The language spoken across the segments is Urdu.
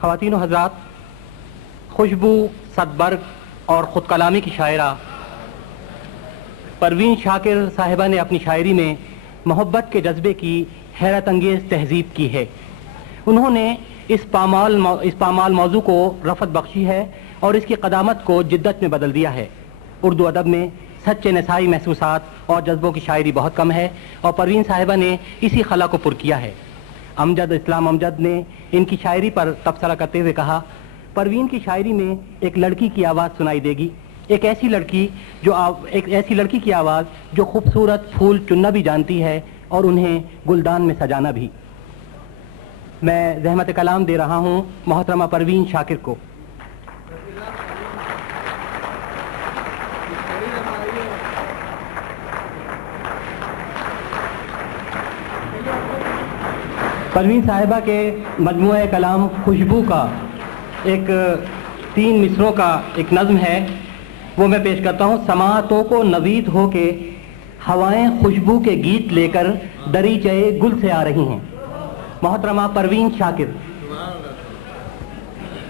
خواتین و حضرات، خوشبو صدبرگ اور خود کلامی کی شاعرہ پروین شاکر صاحبہ نے اپنی شاعری میں محبت کے جذبے کی حیرت انگیز تہذیب کی ہے۔ انہوں نے اس پامال موضوع کو رفعت بخشی ہے اور اس کی قدامت کو جدت میں بدل دیا ہے۔ اردو ادب میں سچے نسائی محسوسات اور جذبوں کی شاعری بہت کم ہے اور پروین صاحبہ نے اسی خلا کو پر کیا ہے۔ امجد اسلام امجد نے ان کی شاعری پر تبصرہ کرتے ہوئے کہا، پروین کی شاعری میں ایک لڑکی کی آواز سنائی دے گی، ایک ایسی لڑکی کی آواز جو خوبصورت پھول چننا بھی جانتی ہے اور انہیں گلدان میں سجانا بھی۔ میں زحمت کلام دے رہا ہوں محترمہ پروین شاکر کو۔ پروین صاحبہ کے مجموعہ کلام خوشبو کا ایک 3 مصروں کا ایک نظم ہے، وہ میں پیش کرتا ہوں۔ سماعتوں کو نوید ہو کے ہوائیں خوشبو کے گیت لے کر دریچے گل سے آ رہی ہیں۔ محترمہ پروین شاکر۔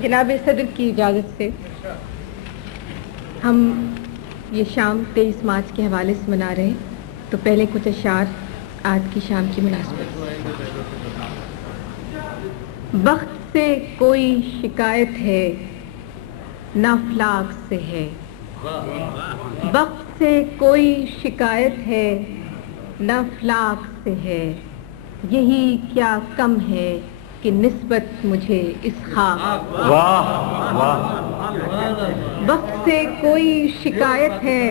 جناب صدر کی اجازت سے ہم یہ شام 23 مارچ کے حوالے سے منا رہے ہیں، تو پہلے کچھ اشعار آج کی شام کی مناسبت۔ وقت سے کوئی شکایت ہے نہ افلاک سے ہے، وقت سے کوئی شکایت ہے نہ افلاک سے ہے، یہی کیا کم ہے کہ نسبت مجھے اس خاک۔ وقت سے کوئی شکایت ہے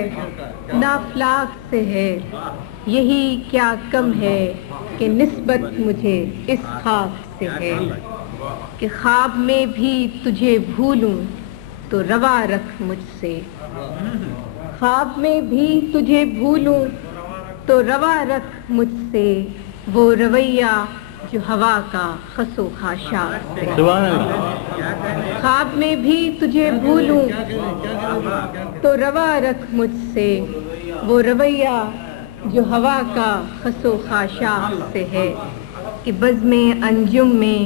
نہ افلاک سے ہے، یہی کیا کم ہے کہ نسبت مجھے اس خاک سے ہے، کہ خواب میں بھی تجھے بھولوں تو روا رکھ مجھ سے، خواب میں بھی تجھے بھولوں تو روا رکھ مجھ سے، وہ رویہ جو ہوا کا خس و خاشاک سے۔ خواب میں بھی تجھے بھولوں تو روا رکھ مجھ سے، وہ رویہ جو ہوا کا خس و خاشاک سے ہے، کہ بزم انجم میں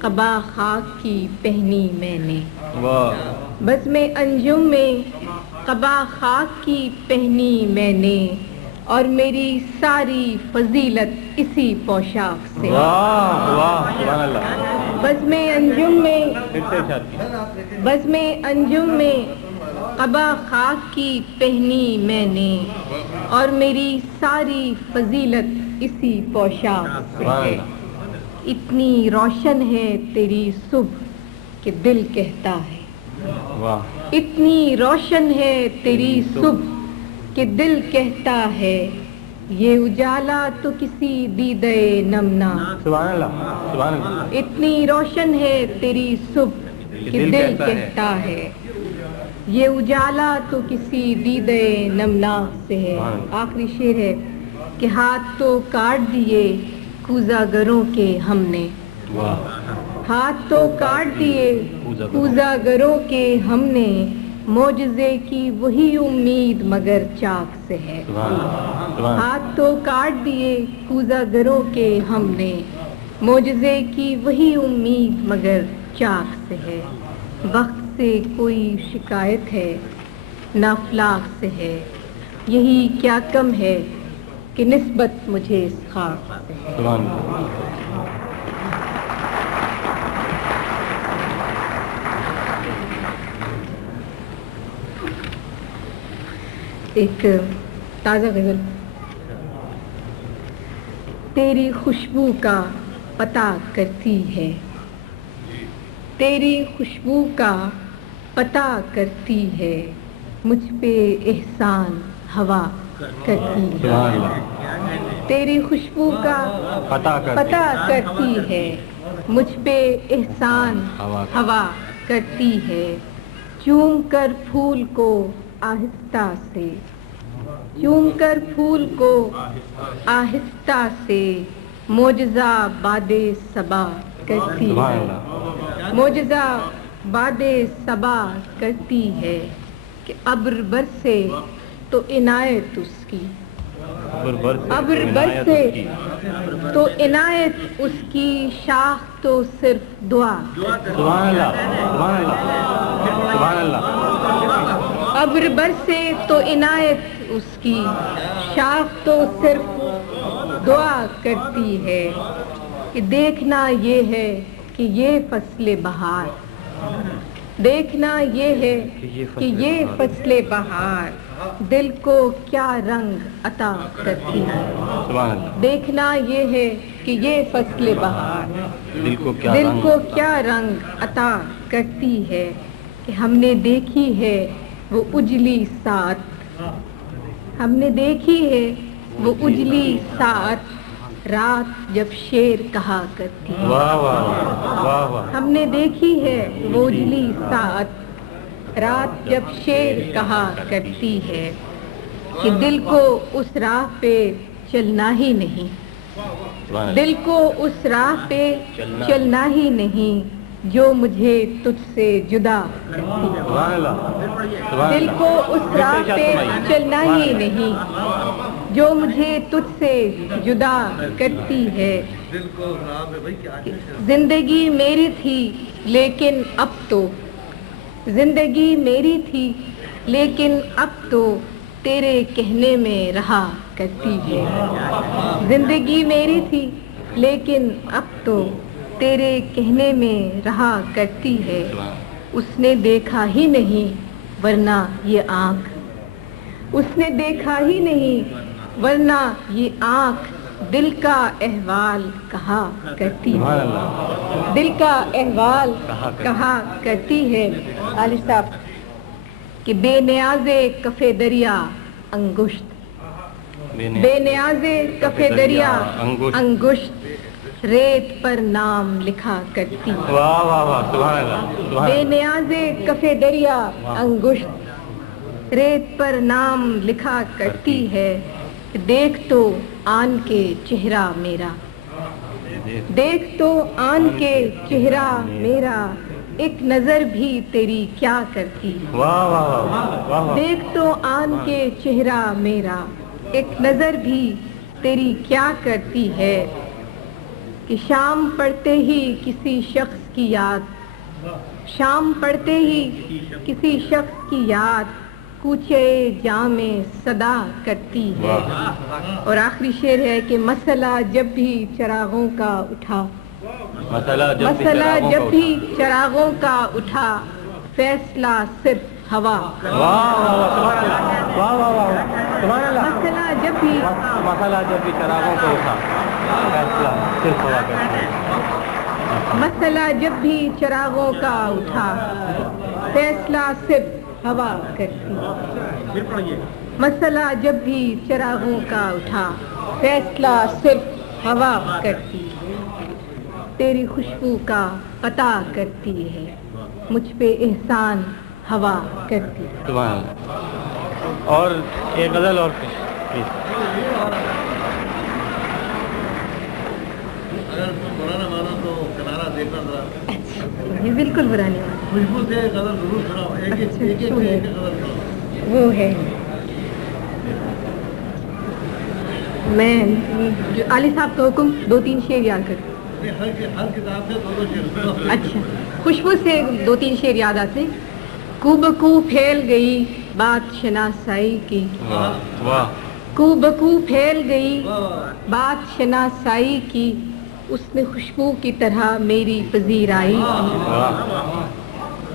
قبا خاک کی پہنی میں نے، بزم انجم میں قبا خاک کی پہنی میں نے، اور میری ساری فضیلت اسی پوشاک سے۔ بزم انجم میں بزم انجم میں قبا خاک کی پہنی میں نے، اور میری ساری فضیلت اسی پوشاک سے ہے، اتنی روشن ہے تیری صبح کہ دل کہتا ہے، اتنی روشن ہے تیری صبح کہ دل کہتا ہے، یہ اجالا تو کسی دیدے نمنا۔ اتنی روشن ہے تیری صبح کہ دل کہتا ہے، یہ اجالا تو کسی دیدے نمنا سے ہے۔ آخری شعر ہے کہ ہاتھ تو کاٹ دیے کوزہ گروں کے ہم نے، ہاتھ تو کاٹ دیے کوزہ گروں کے ہم نے، معجزے کی وہی امید مگر چاک سے ہے۔ ہاتھ تو کاٹ دیے کوزہ گروں کے ہم نے، معجزے کی وہی امید مگر چاک سے ہے، وقت سے کوئی شکایت ہے نہ افلاک سے ہے، یہی کیا کم ہے کہ نسبت مجھے اس خاک سے ہے۔ ایک تازہ غزل۔ تیری خوشبو کا پتہ کرتی ہے، تیری خوشبو کا پتہ کرتی ہے، مجھ پہ احسان ہوا کرتی ہے، تیری خوشبو کا پتہ کرتی ہے، مجھ پہ احسان ہوا کرتی ہے، چوم کر پھول کو آہستہ سے، چوم کر پھول کو آہستہ سے، معجزہ باد صبا کرتی ہے، معجزہ باد صبا کرتی ہے، کہ ابر برسے تو عنایت اس کی، ابر برسے تو عنایت اس کی، شاخ تو صرف دعا سبحان اللہ سبحان اللہ سبحان اللہ. ابر برسے تو عنایت اس کی شاخ تو صرف دعا کرتی ہے کہ دیکھنا یہ ہے کہ یہ فصل بہار دیکھنا یہ ہے کہ یہ فصل بہار دل کو کیا رنگ عطا کرتی ہے. سبحان اللہ. دیکھنا یہ ہے کہ یہ فصل بہار دل کو کیا رنگ عطا کرتی ہے کہ ہم نے دیکھی ہے وہ اجلی ساعت ہم نے دیکھی ہے وہ اجلی ساعت رات جب شیر کہا کرتی ہے. واہ واہ واہ واہ. ہم نے دیکھی ہے وہ اجلی ساعت رات جب شیر کہا کرتی ہے کہ دل کو اس راہ پہ چلنا ہی نہیں دل کو اس راہ پہ چلنا ہی نہیں جو مجھے تجھ سے جدا کرتی ہے. دل کو اس راہ پہ چلنا ہی نہیں جو مجھے تجھ سے جدا کرتی ہے. زندگی میری تھی لیکن اب تو زندگی میری تھی لیکن اب تو تیرے کہنے میں رہا کرتی ہے. زندگی میری تھی لیکن اب تو تیرے کہنے میں رہا کرتی ہے. اس نے دیکھا ہی نہیں ورنہ یہ آنکھ اس نے دیکھا ہی نہیں ورنہ یہ آنکھ دل کا احوال کہا کرتی ہے. دل کا احوال کہا کرتی ہے. علی صاحب کہ بے نیاز کف دریا انگشت بے نیاز کف دریا انگشت ریت پر نام لکھا کرتی ہے. واہ واہ واہ. سبحان اللہ. بے نیاز کف دریا انگشت ریت پر نام لکھا کرتی ہے. دیکھ تو آن کے چہرہ میرا دیکھ تو آن کے چہرہ میرا ایک نظر بھی تیری کیا کرتی ہے. واہ واہ واہ. دیکھ تو آن کے چہرہ میرا ایک نظر بھی تیری کیا کرتی ہے کہ شام پڑتے ہی کسی شخص کی یاد شام پڑتے ہی کسی شخص کی یاد کوچے جام صدا کرتی ہے. اور آخری شعر ہے کہ مسئلہ جب بھی چراغوں کا اٹھا مسئلہ جب بھی چراغوں کا اٹھا فیصلہ صرف ہوا. مسئلہ جب بھی چراغوں کا اٹھا فیصلہ صرف ہوا کرتی ہے. مسئلہ جب بھی چراغوں کا اٹھا فیصلہ صرف ہوا کرتی. مسئلہ جب بھی چراغوں کا اٹھا فیصلہ صرف ہوا کرتی. تیری خوشبو کا پتہ کرتی ہے مجھ پہ احسان ہوا کرتی. اور ایک غزل اور پرانا مانا تو کنارا دیکھنا ذرا. یہ بالکل برا نہیں ہوا. خوشبو سے غزل ضرور سناؤ. ایک وہ ہے میں علی صاحب کا حکم 2-3 شعر یاد کر. ہر کتاب سے 2 شعر. اچھا خوشبو سے 2-3 شعر یاد آتے. کو بکو پھیل گئی بات شناسائی کی کو بکو پھیل گئی بات شناسائی کی اس نے خوشبو کی طرح میری پذیرائی کی.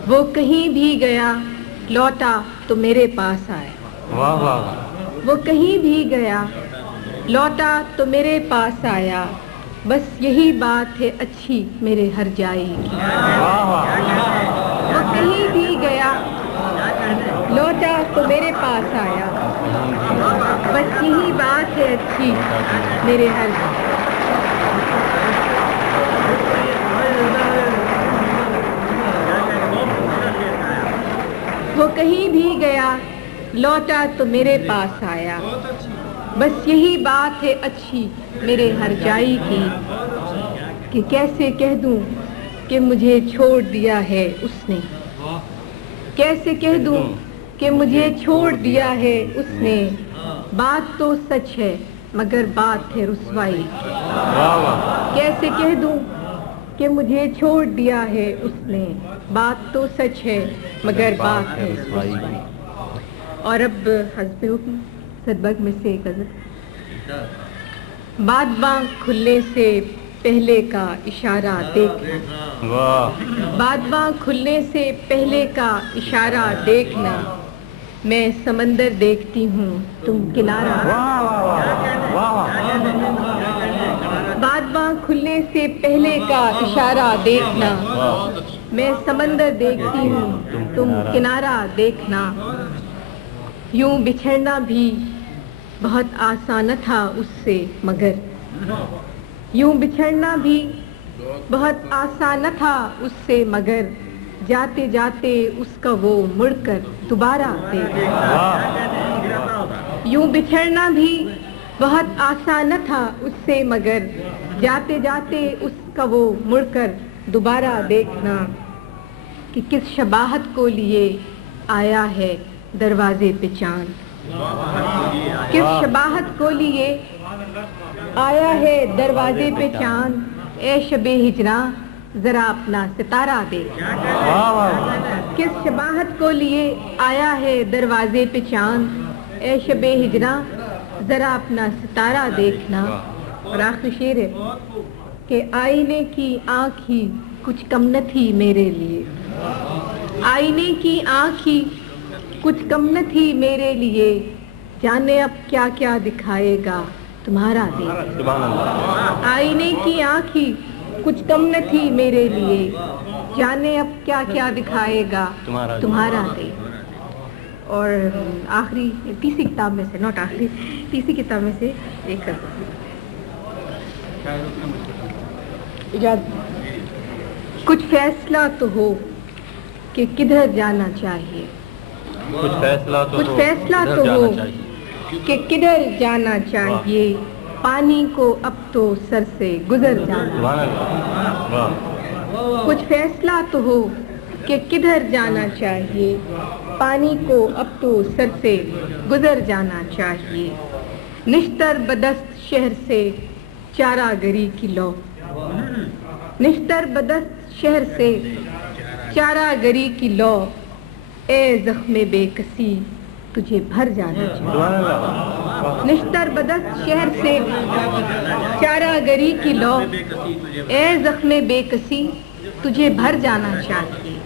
وہ کہیں بھی گیا لوٹا تو میرے پاس آیا وہ کہیں بھی گیا لوٹا تو میرے پاس آیا بس یہی بات ہے اچھی میرے ہر جائے کی. وہ کہیں بھی گیا لوٹا تو میرے پاس آیا بس یہی بات ہے اچھی میرے ہر وہ کہیں بھی گیا لوٹا تو میرے پاس آیا بس یہی بات ہے اچھی میرے ہر جائی کی. کہ کیسے کہہ دوں کہ مجھے چھوڑ دیا ہے اس نے کیسے کہہ دوں کہ مجھے چھوڑ دیا ہے اس نے بات تو سچ ہے مگر بات ہے رسوائی کی. کیسے کہہ دوں کہ مجھے چھوڑ دیا ہے اس نے، بات تو سچ ہے مگر بات ہے رسوائی۔ اور اب حسب حکم صدبرگ میں سے ایک غزل۔ بادباں کھلنے سے پہلے کا اشارہ دیکھنا، بادباں کھلنے سے پہلے کا اشارہ دیکھنا، میں سمندر دیکھتی ہوں تم کنارہ۔ بادباں کھلنے سے پہلے کا اشارہ دیکھنا، میں سمندر دیکھتی ہوں تم کنارہ دیکھنا۔ یوں بچھڑنا بھی بہت آسان تھا اس سے مگر، یوں بچھڑنا بھی بہت آسان تھا اس سے مگر، جاتے جاتے اس کا وہ مڑ کر دوبارہ دیکھنا۔ یوں بچھڑنا بھی بہت آسان تھا اس سے مگر، جاتے جاتے اس کا وہ مڑ کر دوبارہ دیکھنا۔ کہ کس شباہت کو لیے آیا ہے دروازے پہ چاند، کس شباہت کو لیے آیا ہے دروازے پہ چاند، اے شب ہجراں ذرا اپنا ستارہ دیکھ۔ کس شباہت کو لیے آیا ہے دروازے پہ چاند، اے شب ہجراں ذرا اپنا ستارہ دیکھنا۔ اور آخری شعر ہے کہ آئینے کی آنکھ ہی کچھ کم نہ تھی میرے لیے، آئینے کی آنکھ ہی کچھ کم نہ تھی میرے لیے، جانے اب کیا کیا دکھائے گا تمہارا دیکھ۔ آئینے کی آنکھ ہی کچھ کم نہ تھی میرے لیے، جانے اب کیا کیا دکھائے گا تمہارا دیکھ۔ اور آخری تیسری کتاب میں سے، نوٹ آخری، تیسری کتاب میں سے ایک کچھ فیصلہ تو ہو کہ کدھر جانا چاہیے، کچھ فیصلہ تو ہو کہ کدھر جانا چاہیے، پانی کو اب تو سر سے گزر جانا۔ کچھ فیصلہ تو ہو کہ کدھر جانا چاہیے، پانی کو اب تو سر سے گزر جانا چاہیے۔ نشتر بدست شہر سے چارہ گری کی لو، نشتر بدست شہر سے چارہ گری کی لو، اے زخم بے کسی تجھے بھر جانا چاہیے۔ نشتر بدست شہر سے چارہ گری کی لو، اے زخم بے کسی تجھے بھر جانا چاہیے۔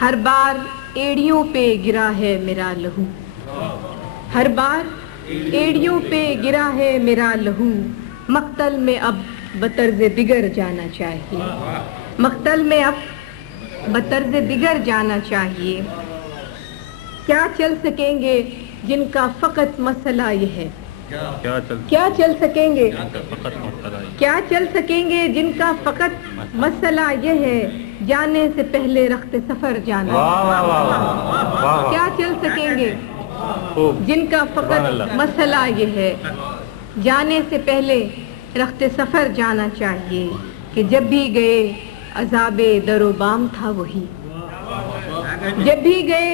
ہر بار ایڑیوں پہ گرا ہے میرا لہو، ہر بار ایڑیوں پہ گرا ہے میرا لہو، مقتل میں اب بطرز دیگر جانا چاہیے، مقتل میں اب بطرز دیگر جانا چاہیے۔ کیا چل سکیں گے جن کا فقط مسئلہ یہ ہے، کیا چل سکیں گے، کیا چل سکیں گے جن کا فقط مسئلہ یہ ہے، جانے سے پہلے رخت سفر جانا۔ کیا چل سکیں گے جن کا فقط مسئلہ یہ ہے، جانے سے پہلے رخت سفر جانا چاہیے۔ کہ جب بھی گئے عذاب در و بام تھا وہی، جب بھی گئے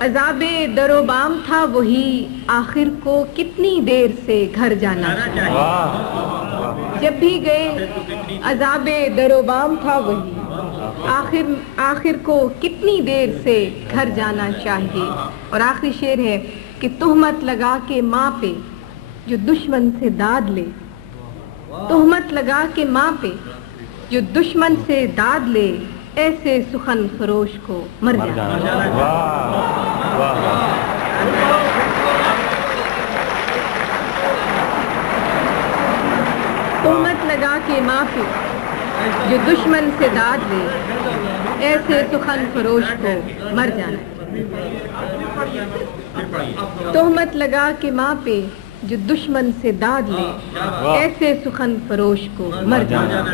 عذاب در و بام تھا وہی، آخر کو کتنی دیر سے گھر جانا چاہیے۔ جب بھی گئے عذاب در و بام تھا وہی، آخر کو کتنی دیر سے گھر جانا چاہیے۔ اور آخری شعر ہے کہ تہمت لگا کے ماں پہ جو دشمن سے داد لے، تہمت لگا کے ماں پہ جو دشمن سے داد لے، ایسے سخن فروش کو مر جانا۔ تہمت لگا کے ماں پہ جو دشمن سے داد لے، ایسے سخن فروش کو مر جانا۔ تہمت لگا کے ماں پہ جو دشمن سے داد لے، ایسے سخن فروش کو مر جانا۔